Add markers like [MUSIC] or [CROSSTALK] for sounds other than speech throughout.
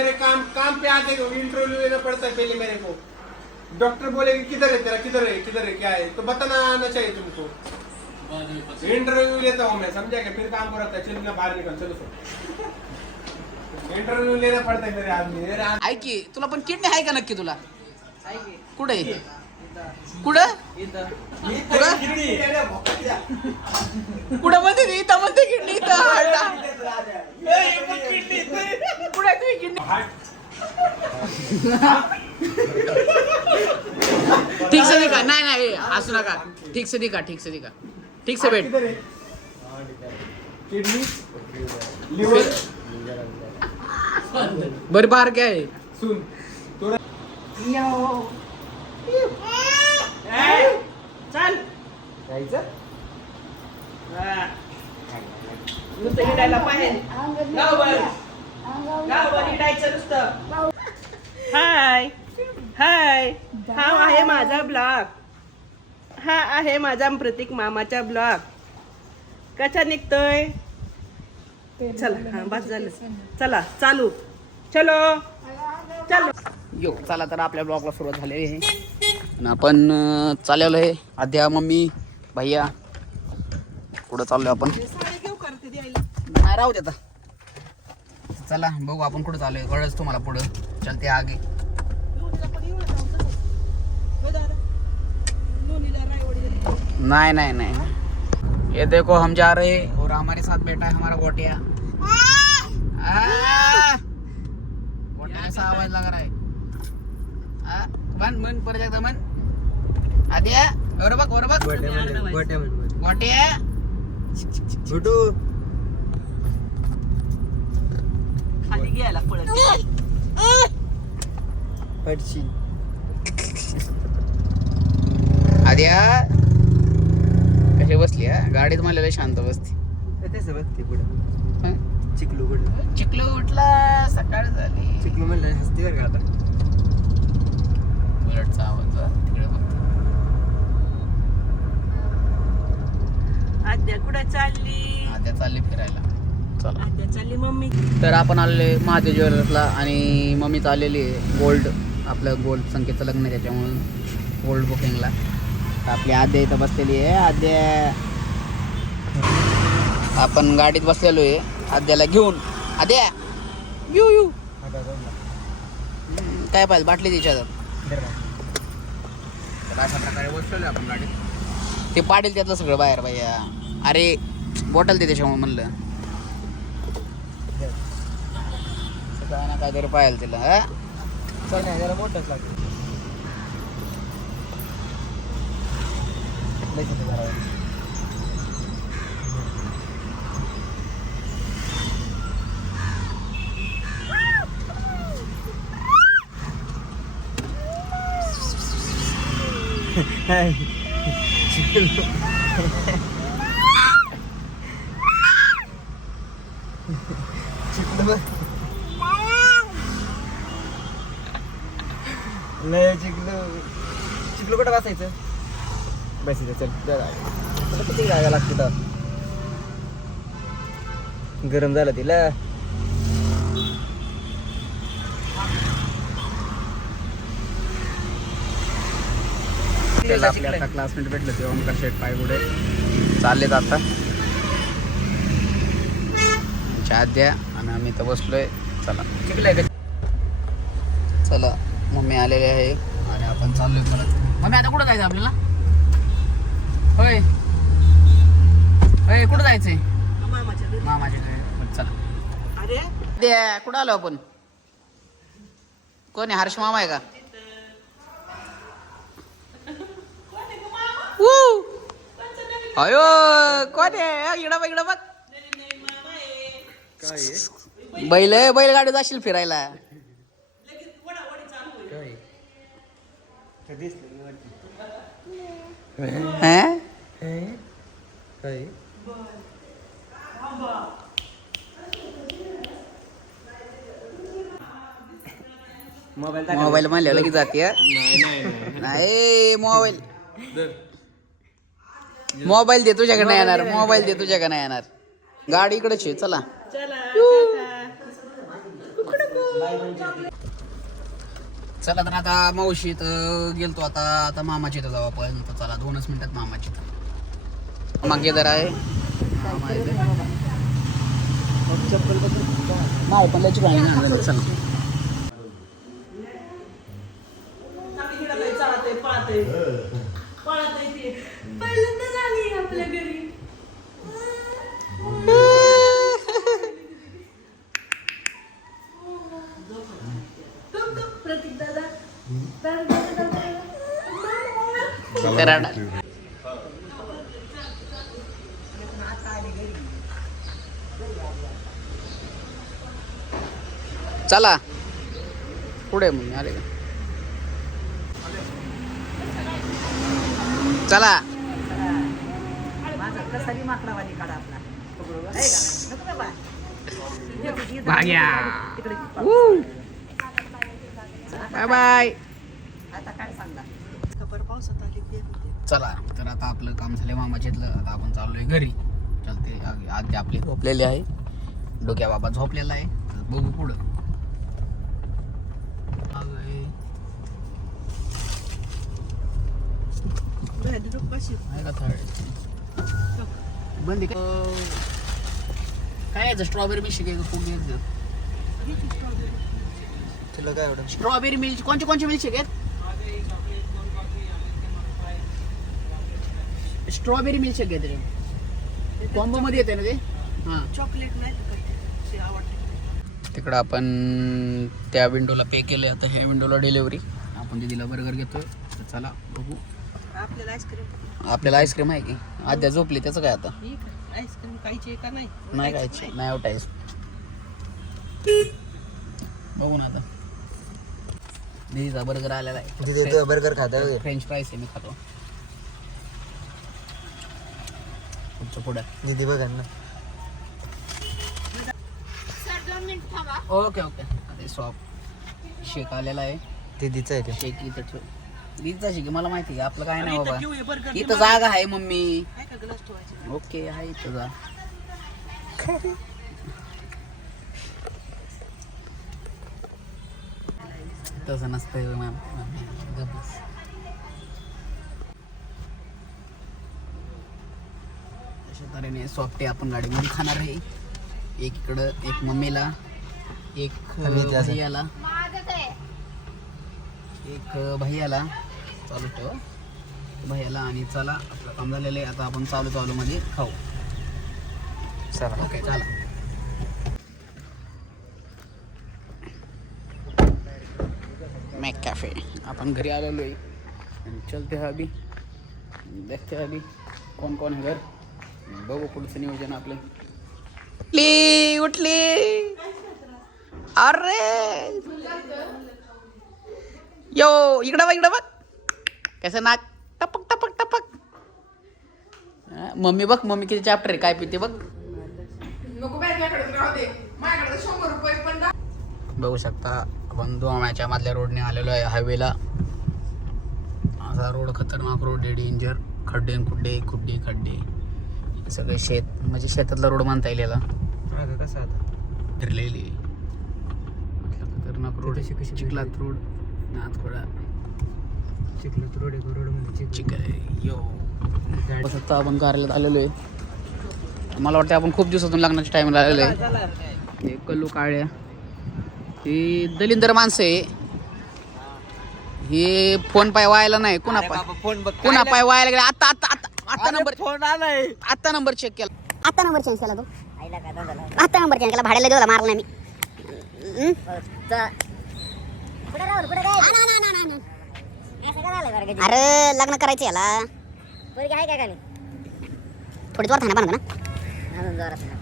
मेरे काम काम पे आते हो इंटरव्यू लेना पड़ता है पहले मेरे को। डॉक्टर बोलेगी किधर है तेरा? किधर है? किधर है? क्या है? तो बताना आना चाहिए तुमको। इंटरव्यू लेता हूँ मैं समझा के फिर काम करता है चल ना बाहर निकल चलो इंटरव्यू लेना पड़ता है मेरे आदमी। मेरे की तुला पण किडनी आहे का नक्की तुला? कुठे आहे? कुठं? कुठं? कुठं म्हणते ती? इथं म्हणते किडनी इथं. कुठं किडनी? ठीक से दिखा. नाही नाही असू नका. ठीक से दिखा ठीक से दिखा. ठीक से बैठ किधर है किडनी लिवर बरं बार काय आहे सुन. थोड़ा चल. जायचं? नुसतं हिंडायला पाहिजे. गावभर गावभर हिंडायचं नुसतं. हाय. हाय. हा आहे माझा ब्लॉग. हा आहे माझा प्रतीक मामाचा ब्लॉग. कसा निघतोय? चला हा बस झालं. चला चालू. चलो. चलो. यो चला तर आपल्या ब्लॉगला सुरुवात झालेली आहे. आणि आपण चाललेलो आहे. आद्या मम्मी भैया कुठं चाललोय आपण. नाही राहू देता चला बघू आपण कुठं चाललोय. कळच तुम्हाला पुढं. चलते आगे. नाही नाही नहीं. ये देखो हम जा रहे और हमारे साथ बैठा है हमारा गोटिया. गोटिया ऐसा आवाज लग रहा है. आ, मन मन पर जाता मन आद्या और बघ और बघ. गोटिया खाली घ्यायला पळत आद्या कशी बसली हा? गाडीत मला लय शांत बसती? चिकलू कुठं? चिखलू उठला सकाळ झाली. चिकलू म्हणलं हसते बरं का आता? बुलेटचा आवाज हा, तिकडे बघ आद्या कुठं चालली? आद्या चालली फिरायला. चला. आद्या चालली मम्मी. तर आपण आलेले महादेव ज्वेलर्सला आणि मम्मी चाललेली आहे गोल्ड आपलं गोल्ड संकेतचं लग्न आहे त्याच्यामुळे गोल्ड बुकिंगला. तर आपली आद्या इथं बसलेली आहे. आद्या आपण गाडीत बसलेलो आहे. आद्याला घेऊन. आद्या यू यू हम्म, काय पाहिजे? बाटली तिच्यात तर अशा प्रकारे बसलेलो आपण गाडीत. ते पाडेल त्यातलं सगळं बाहेर भैया. अरे बॉटल दे त्याच्यामुळे म्हणलं. काय ना काहीतरी पाहिजे तिला हा? चल नाही जरा मोठंच लागतं लय [LAUGHS] छोटं झालं. हाय. चिकलू. चिकलू बघ. लय चिकलू चिकलू कुठं बसायचं बस इथं चल किती जागा लागते तर? गरम झालं तिला. त्याला आपल्या आता क्लासमेट भेटलं ते ओमकार शेठ पायगुडे चाललेत आता. चहा द्या आणि आम्ही इथं बसलोय. चला. आहे चला. मम्मी आलेले आहे. आणि आपण चाललोय परत. मम्मी आता कुठं जायचं आपल्याला? होय. होय कुठं जायचंय? मामाच्या घरी. मामाच्या घरी. बरं, चला. अरे? द्या कुठं आलो आपण? कोण आहे? हर्ष मामा आहे का? Woo! अयो कोण आहे? इकडं बघ इकडं बघ. बैल बैलगाडी जाशील फिरायला. हं? मोबाईल मोबाईल म्हणले लगेच जाते हं? नाही नाही नाही. मोबाईल मोबाईल दे तुझ्याकडे नाही येणार. मोबाईल दे तुझ्याकडे नाही येणार. गाडी इकडेच आहे चला. चला चला तर आता मावशी तर गेलतो. आता आता मामाची इथं जाऊ आपण. तर चला दोनच मिनिटात मामाची इथं. मागे जरा आहे. चला. चालतंय पाहतंय पळतंय ते पहिल्यांदाच आली आपल्या घरी प्रतीक दादा कराडा चला. पुढे मग अरे. चला. भाग्या. Bye bye. आता काय सांगा खबर पावसात आली की येत होते. चला तर आता आपलं काम झालं मामाच्यातलं आता आपण चाललोय घरी. चलते आधी आपले झोपलेले आहे. डोक्या बाबा झोपलेला आहे. बघू पुढं. आहे का थर्ड बंदी काय यायचं स्ट्रॉबेरी मिल्क शेक खूप घ्यायचं तुला काय एवढं स्ट्रॉबेरी मिल्क कोणते कोणते मिल्क शेक आहेत स्ट्रॉबेरी मिल्क शेक आहे त्याच्यात कॉम्बो मध्ये येते ना ते हां चॉकलेट नाही आवडते तिकडं आपण त्या विंडोला पे केले आता ह्या विंडोला डिलिव्हरी आपण दिदीला बर्गर घेतोय. तर चला बघू. आपल्याला आईस्क्रीम. आपल्याला आईस्क्रीम आहे की? आद्या झोपली त्याचं काय आता? आईस्क्रीम खायची का नाही? नाही खायची. नाही. बघू ना आता. दीदीचा बर्गर आलेला तिथे आहे तू बर्गर खाता. फ्रेंच फ्राईज आहे मी खातो. पुढचं पुढं दीदी बघा ना. ओके ओके अरे सॉप शेक आलेला आहे. दीदीचं आहे ते. शेक इथं ठेव. दीदीचा शेक आहे, मला माहिती आहे आपलं काय नाही इथं बाबा. हे इथं जागा आहे मम्मी. आहे का ग्लास ठेवायचा? ओके आहे इथं जा. तसं नसतं मॅम. अशा तऱ्हेने सॉफ्टे आपण गाडीमध्ये खाणार आहे. एक इकडं एक मम्मीला एक. भैयाला. एक भैयाला चालू ठेव. भैयाला आणि चला आपलं काम झालेलं आहे. आता आपण चालू चालू मध्ये खाऊ. चला. ओके चला. मॅक कॅफे आपण घरी आलेलो आहे. आणि चलते हैं अभी देखते हैं अभी कौन कौन है घर? बघू पुढचं नियोजन आपलं. उठली उठली. अरे! यो इकडं बघ इकडं बघ. कसं नाक? टपक टपक टपक. हा, मम्मी बघ मम्मी किती चॅप्टर काय पिते बघ. बघू शकता आपण दोमाच्या मधल्या रोडने आलेलो आहे हायवेला असा रोड खतरनाक रोड आहे डेंजर खड्डे खुड्डे खुड्डे खड्डे. हे सगळे शेत म्हणजे शेतातला रोड मानता येईल याला. कसं आता? फिरलेली. खतरनाक रोड चिखलात रोड नाथखोडा चिखलात रोड आहे रोडमध्ये चिक यो. आता आपण कार्यालयात आलेलो आहे मला वाटतं आपण खूप दिवसातून लग्नाच्या टाइमला आलेलो आहे हे कल्लू काळ्या. हे दलिंदर माणसं आहे. हे फोन पाय व्हायला नाही कुणा पाय? फोन बघ. कुणा पाय व्हायला गेला? आता आता आता आता नंबर फोन आलाय. आता नंबर चेक केला. आता नंबर चेंज केला तो. आता नंबर चेंज केला. भाड्याला दिला मारला नाही मी. अरे लग्न करायचं याला. थोडी जोरात ना ना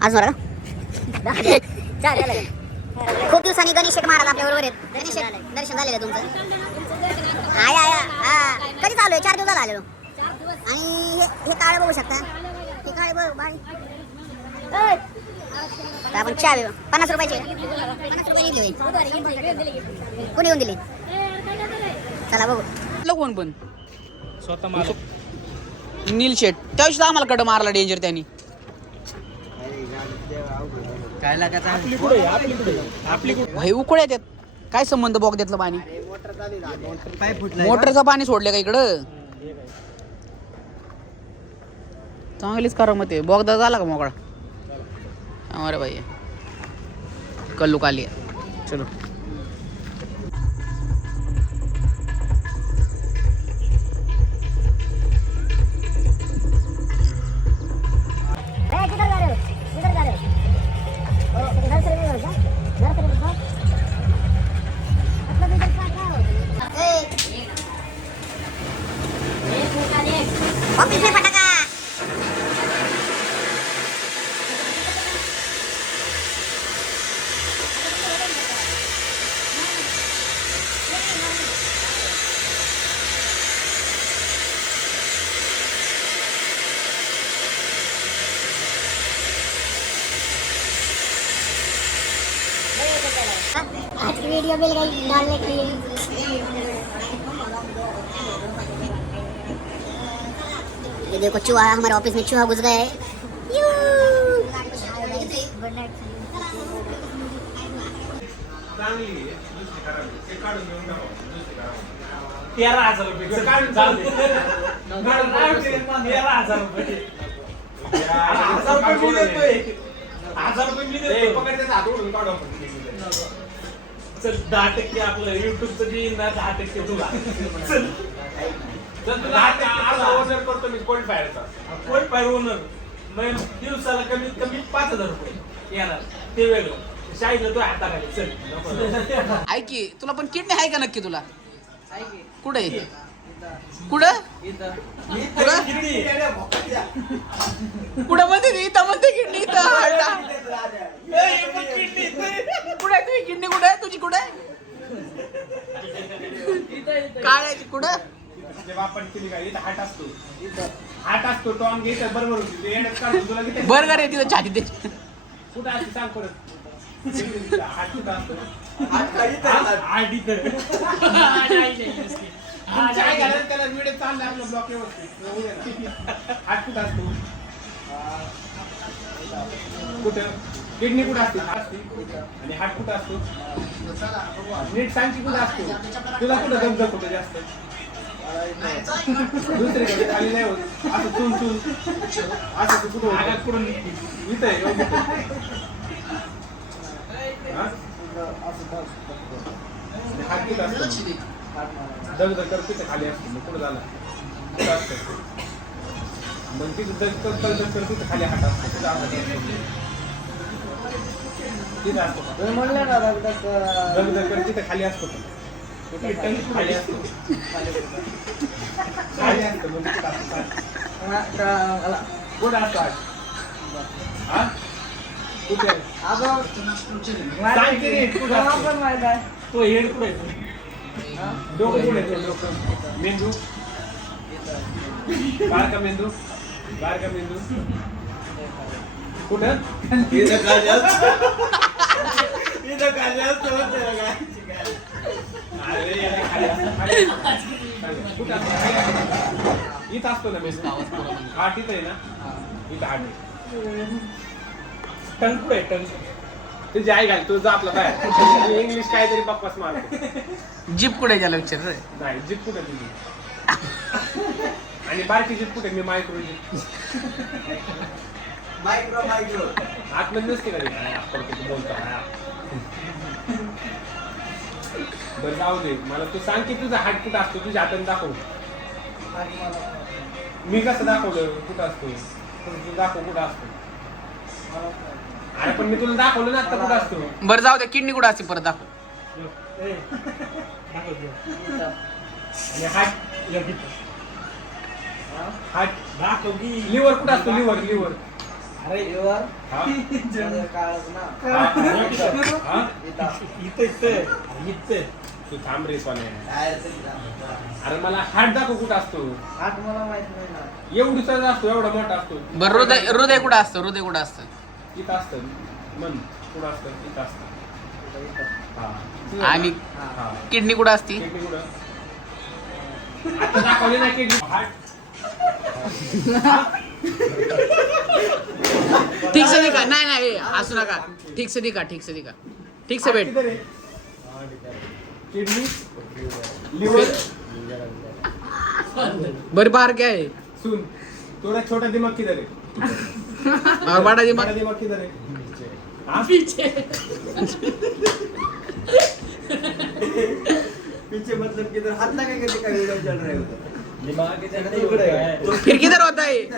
आज जोरात का? खूप दिवसांनी गणेश महाराज आपल्या बरोबर आहेत. गणेश दर्शन झालेलं आहे तुमचं. आय आय हा. कधी चालू आहे? चार दिवस झाला आलेलो आणि हे हे काळे बघू शकता. हे काळे बघ तर आपण चहा घेऊ. पन्नास रुपयाचे. कोणी येऊन दिले? चला बघू. कोण पण. नील शेट. त्या दिवशी आम्हाला कड मारला डेंजर त्यांनी. काय लागत भाई उकळ्या त्यात. काय संबंध बोगद्यातलं पाणी? पाय फुटलाय मोटरचं पाणी सोडले का इकडं? चांगलीच करा मग ते बोगदा झाला का मोकळा? हमारा भाई है। कल लुका लिया चलो। वीडियो मिल गई डालने के लिए ये देखो चूहा हमारे ऑफिस में चूहा घुस आहे. तेरा हजार रुपये. हजार रुपये मी देतोय. पकड त्याचा हात काढू आपण. चल दहा टक्के आपलं युट्यूबचं जे येईल ना दहा टक्के तुला. चल. जर तुला order करतो मी कोल्ड फायरचा कोण पाय ओनर मग दिवसाला कमीत कमी पाच हजार रुपये येणार. ते वेगळं. शाळेला तो हाताखाली. चल. ऐक की तुला पण किडनी आहे का नक्की तुला? कुठे कुठं? कुठं? किती? कुठं म्हणते ती? इथं म्हणते किडनी इथं. हे किडनी. कुठे आहे तुझी किडनी? कुठे आहे? तुझी कुठे आहे? ती? कुठं? बरोबर होती. ते येण्यात काढून तुला किती बर्गर आहे तिथं छाती ते कुठं कुठं. तुमच्या आई त्याला व्हिडिओ चालला आपला ब्लॉक व्यवस्थित उद्या ना. हात कुठं असतो कुठं किडनी कुठं असते आणि हात कुठं असतो नीट सांगची कुठं असतो तुला कुठं दमदम कुठं जास्त दुसरीकडे खाली नाही होत असं चून चून असं तू कुठं आगात निघते? इथं आहे. हा? हात कुठं असतो दगदग कर तिथं खाली असतो मग कुठं झाला कुठं असतं मग तिथं दग दग दगदग कर तिथं खाली हात असतो तिथं हात असतो तिथं असतो का? म्हणलं ना दगदग, दगदग कर तिथं खाली असतो का? खाली असतो खाली असतो मग कुठं असतो का- आला. कुठं असतो हात? हा? कुठे आहे? रे, कुठं माहीत. तो हेड कुठे आहे? डोकं कुठे आहे? डोकं मेंदू. बारका मेंदू? बारका मेंदू? कुठं? खाली असतं. कुठं असतं? खाली असतं. इथं असतो ना मेंदू. हाट इथं आहे ना? इथं हाट आहे. टंग कुठे आहे? टंग तुझी आई घाल तुझा आपला काय इंग्लिश काहीतरी बकवास मारतो. जीप कुठे गेला विचार रे? नाही जीप कुठे तुझी आणि बारकी जीप कुठे? मी मायक्रो जीप. Micro micro. आतमध्ये नसते का रे? आपण किती बोलतो हा. बरं जाऊ दे. मला तू सांग की तुझा हात कुठं असतो? तुझ्या हाताने दाखव. मी कसं दाखवलं? कुठं असतो? तू तू दाखव कुठं असतो? अरे पण मी तुला दाखवलं ना आता कुठं असतो. बरं जाऊ दे किडनी कुठं असते परत दाखव. ए, दाखव ते. आणि हात एक इथं. हात दाखव की. लिव्हर कुठं असतो? Lever lever. अरे वर हा? काळच ना. हा? हा? इथं इथं. इथं. तू थांब रे सोन्या. बाहेरचं इथं. अरे मला हात दाखव कुठं असतो. हात मला माहीत नाही ना. एवढीचा असतो एवढा मोठा असतो. बरं हृदय हृदय कुठं असतं? हृदय कुठं असतं? इथं असतं. मन कुठं असतं इथं असतं. हा. आणि हा. किडनी कुठं असती? किडनी कुठं? आता दाखवली ना किडनी. हार्ट ठीक से दिखा. नाही नाही असू नका. ठीक से दिखा ठीक से दिखा. ठीक से बैठ. किधर है किडनी? लिवर बाहर क्या है सुन. थोड़ा छोटा दिमाग किधर है और दिमाग बड़ा दिमाग किधर है हाँ? पीछे मतलब किधर हाथ लगा के दिखा वीडियो चल रहे हो दिमाग इधर नहीं होता है। फिर किधर होता है [LAUGHS]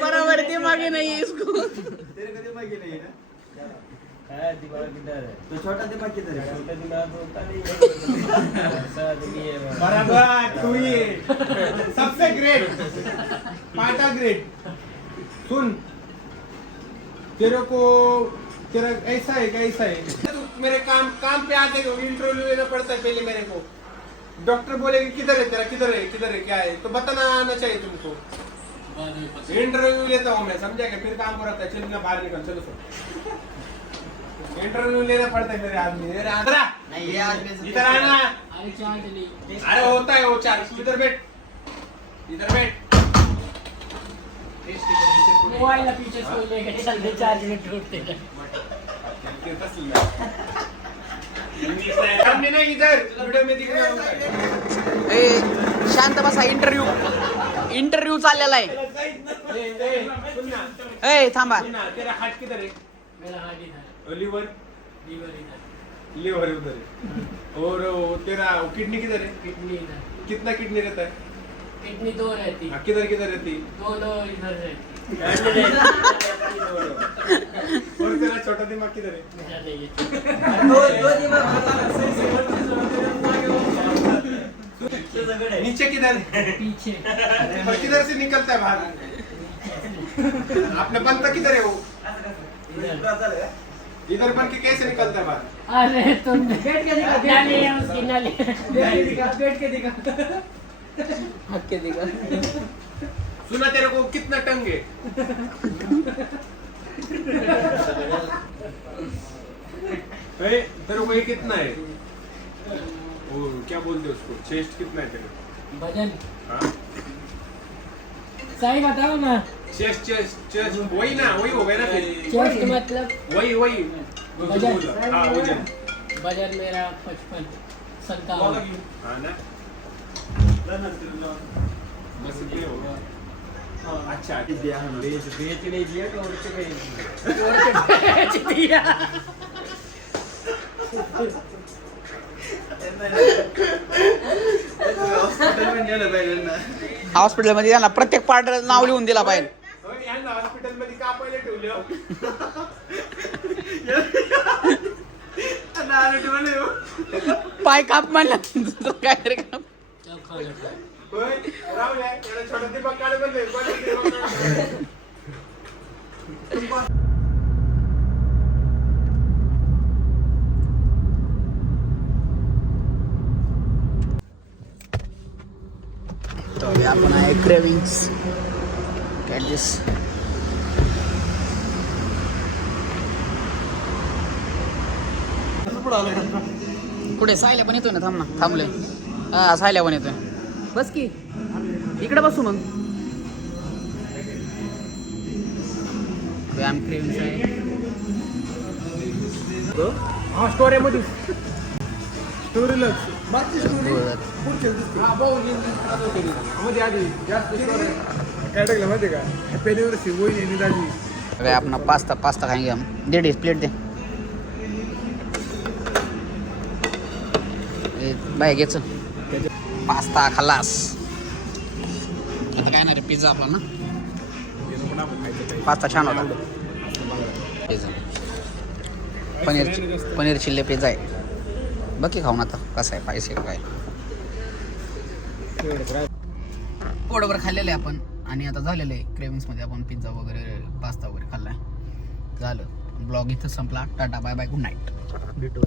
बराबर दिमाग नहीं है इसको. तेरे को दिमाग ही नहीं है ना? है दिमाग इधर है? तो छोटा दिमाग किधर है? छोटा दिमाग होता नहीं है। ऐसा आदमी है बराबर तू ही सबसे ग्रेट पाटा ग्रेट सुन तेरे को तेरा ऐसा है क्या ऐसा है। मेरे काम काम पे आते हो इंटरव्यू लेना पड़ता है पहले मेरे को। डॉक्टर बोलेगा किधर है तेरा? किधर है? किधर है? क्या है? तो बताना आना चाहिए तुमको। इंटरव्यू लेता हूँ मैं समझा फिर काम कराता है चलो बाहर निकल चलो सर। इंटरव्यू लेना पड़ता है मेरे आदमी. मेरे आंध्रा नहीं ये आदमी इधर आना अरे होता है वो चार्ज इधर बैठ इधर बैठ मोबाइल पीछे सो लेके चल दे हैं शांत बसा इंटरव्ह्यू इंटरव्ह्यू चाललेला आहे. ना. थांबा. है मेरा इधर और लीवर लीवर इधर लीवर उधर है। और वो तेरा किडनी किधर है? किडनी इधर कितना किडनी रहता है? किडनी दो रहती। हाँ, किधर किधर रहती? दोनों इधर रहती और तेरा छोटा दिमाग किधर है? है दो दो दिमाग नीचे किधर पीछे। और किधर से निकलता है बाहर? आपने बनता किधर है वो? इधर इधर बन के कैसे निकलता है बाहर अरे तुम बैठ के दिखा नाली है उसकी नाली बैठ के दिखा। हक्के दिगा सुना तेरे को कितना टंग? है ए, तेरे को ये कितना है? वो क्या बोलते हैं उसको? चेस्ट कितना है तेरे को? भजन हाँ? सही बताओ ना चेस्ट चेस्ट चेस्ट वही ना वही हो गया ना फिर चेस्ट मतलब वही वही वजन। हाँ वजन वजन मेरा पचपन संतावन हाँ ना बस ये हो गया अच्छा बेच बेच नहीं दिया तो के गई दिया हॉस्पिटलमध्ये त्यांना प्रत्येक पार्ट नाव लिहून दिला पाहिजे. हॉस्पिटलमध्ये का पहिले ठेवले पाय काप म्हणला काय रे काप सब छोटा दीपक काढे? बनले. आपण आहे क्रेविंग्स कॅट कुठे सायल्या पण येतोय ना थांब ना थांबले हा सायल्या पण येतोय. बस की. इकडे बसू मग. व्यायाम क्रेविंग्स आहे. हा स्टोरी मध्ये स्टोरी लक्ष. हा भाऊ मध्ये आधी जास्त काय टाकलं माहिती का? हॅपी दिवस वहिनी दाजी. अरे अपना पास्ता पास्ता खाएंगे हम दे प्लेट दे. ए, बाय घ्यायचं पास्ता खलास. आता काय नाही रे पिझ्झा आपला ना? पास्ता छान होता. पिझ्झा पनीर पनीर चिल्ले पिझ्झा आहे. बघ की खाऊन आता कसं आहे पायसे काय. पोटभर खाल्लेलं आहे आपण. आणि आता झालेलं आहे क्रेविंग्समध्ये आपण पिझ्झा वगैरे पास्ता वगैरे खाल्ला आहे झालं. ब्लॉग इथं संपला. Tata bye bye good night भेटू.